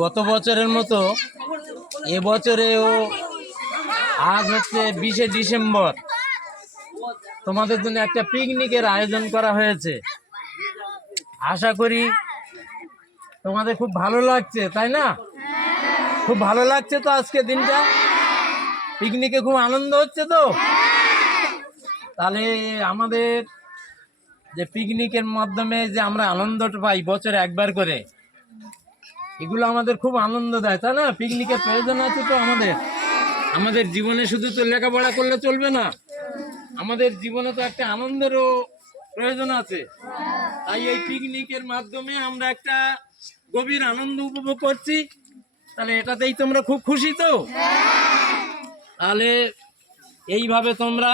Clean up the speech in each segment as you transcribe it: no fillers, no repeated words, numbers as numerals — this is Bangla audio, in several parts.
গত বছরের মতো এবছরেও আজ হচ্ছে 20শে ডিসেম্বর, তোমাদের জন্য একটা পিকনিকের আয়োজন করা হয়েছে। আশা করি তোমাদের খুব ভালো লাগছে, তাই না? খুব ভালো লাগছে তো আজকে দিনটা, পিকনিকে খুব আনন্দ হচ্ছে তো। তাহলে আমাদের যে পিকনিকের মাধ্যমে যে আমরা আনন্দটা পাই বছরে একবার করে, এগুলো আমাদের খুব আনন্দ দেয়, তাই না? পিকনিকের প্রয়োজন আছে তো আমাদের। আমাদের জীবনে শুধু তো লেখাপড়া করলে চলবে না, আমাদের জীবনে তো একটা আনন্দেরও প্রয়োজন আছে। তাই এই পিকনিকের মাধ্যমে আমরা একটা গভীর আনন্দ উপভোগ করছি। তাহলে এটাতেই তোমরা খুব খুশি তো? তাহলে এইভাবে তোমরা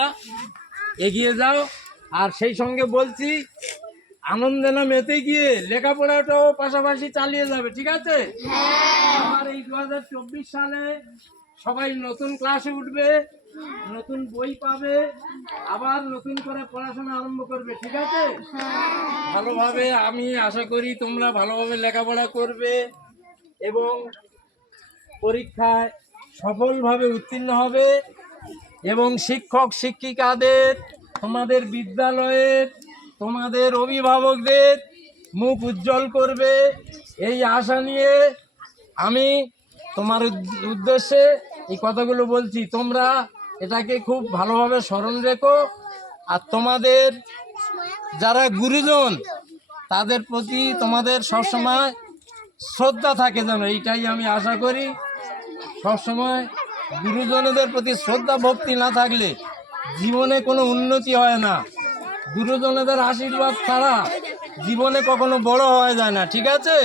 এগিয়ে যাও। আর সেই সঙ্গে বলছি, আনন্দে না মেতে গিয়ে লেখাপড়াটাও পাশাপাশি চালিয়ে যাবে, ঠিক আছে? আর এই 2024 সালে সবাই নতুন ক্লাসে উঠবে, নতুন বই পাবে, আবার নতুন করে পড়াশোনা আরম্ভ করবে, ঠিক আছে? ভালোভাবে, আমি আশা করি তোমরা ভালোভাবে লেখাপড়া করবে এবং পরীক্ষায় সফলভাবে উত্তীর্ণ হবে এবং শিক্ষক শিক্ষিকাদের, তোমাদের বিদ্যালয়ের, তোমাদের অভিভাবকদের মুখ উজ্জ্বল করবে, এই আশা নিয়ে আমি তোমার উদ্দেশ্যে এই কথাগুলো বলছি। তোমরা এটাকে খুব ভালোভাবে স্মরণ রেখো। আর তোমাদের যারা গুরুজন, তাদের প্রতি তোমাদের সবসময় শ্রদ্ধা থাকে যেন, এইটাই আমি আশা করি। সবসময় গুরুজনদের প্রতি শ্রদ্ধা ভক্তি না থাকলে জীবনে কোনো উন্নতি হয় না। গুরুজনদের আশীর্বাদ ছাড়া জীবনে কখনো বড় হওয়া যায় না, ঠিক আছে?